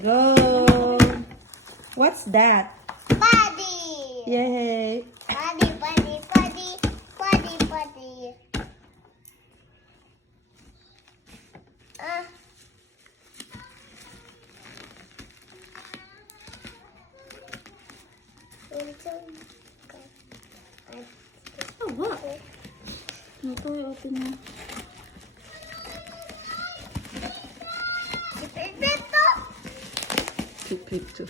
Go. What's that? Buddy. Yay. Buddy, buddy, buddy, buddy, buddy. Oh, what? Ito, open mo. Pipito. Pipito.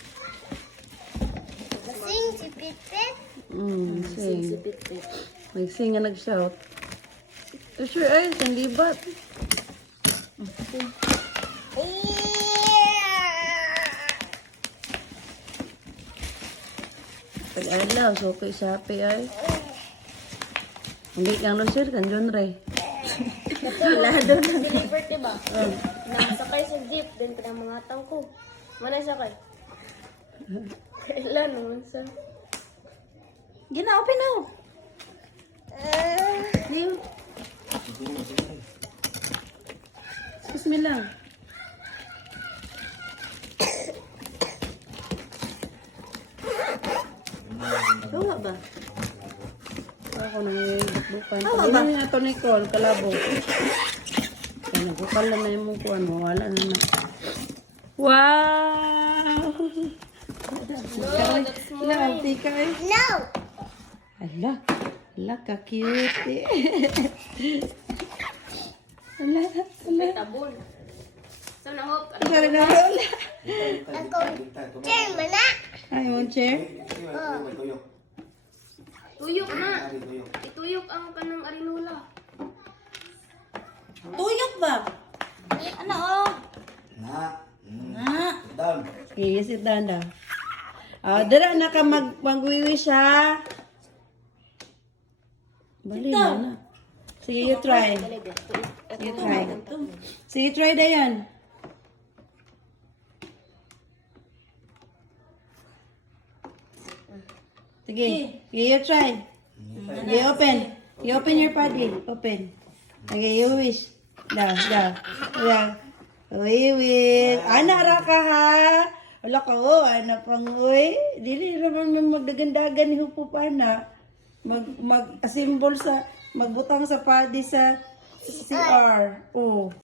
Sing si Pipit. Sing. Mag-sing nga nag-shout. Ito sure ay, sandibat. Pag-alaw, so kay Shopee ay. Hindi kang lusir, kan John Ray. Lado na deliver, diba? Nakasakay sa jeep, din pinamangatang ko. Mana sakay? Kailan naman sa... Open na. Ngayon. Excuse me lang. Tawa ba? Ako nang bukan. Tawa ba? Hindi nga to Nicole, kalabo. Kaya nagukal na yung mong kuwan mo. Wala na na. Wow! No, that's mine. Tika eh. No. Ala, ala ka-cute eh. Ala, ala. Tabon. So, nahop. Ala na, ala. Ako, chair mo na. Ay, one chair. Tuyok na. Ituyok ang kanang arinula. Tuyok ba? Ano oh? Na. Sige, sit down daw. Dara na ka mag-wiwi siya. Bali na. Sige, you try. You try. Sige, try na yan. Sige, you try. You open. You open your body. Open. Okay, you wish. Da. Wiwi. Ana ra ka ha. Wala ka ana pang uy. Dili naman magdagandagan ni hupupana. Mag-assemble sa magbutang sa padi sa CR. Oh.